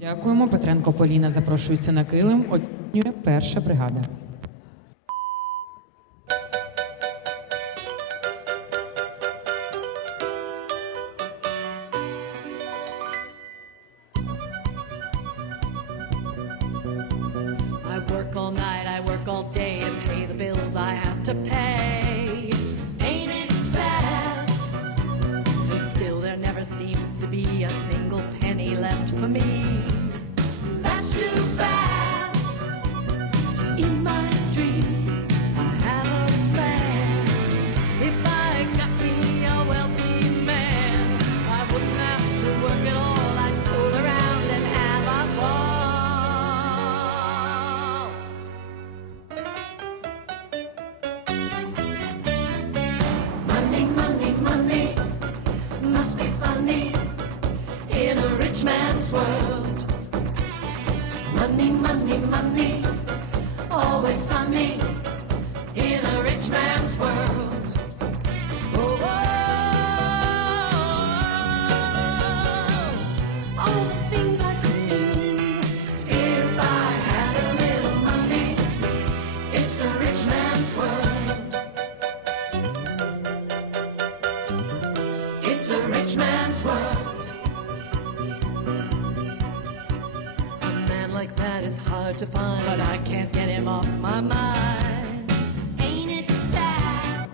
Дякуємо. Петренко Поліна запрошується на килим. Оцінює перша бригада. Work all night, I work all day and pay the bills I have to pay. Ain't it sad? And still there never seems to be a single penny left for me. Funny in a rich man's world. Money, money, money, always sunny like that is hard to find, but I can't get him off my mind. Ain't it sad?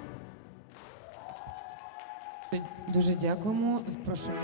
Дуже дякуємо. Запрошуємо.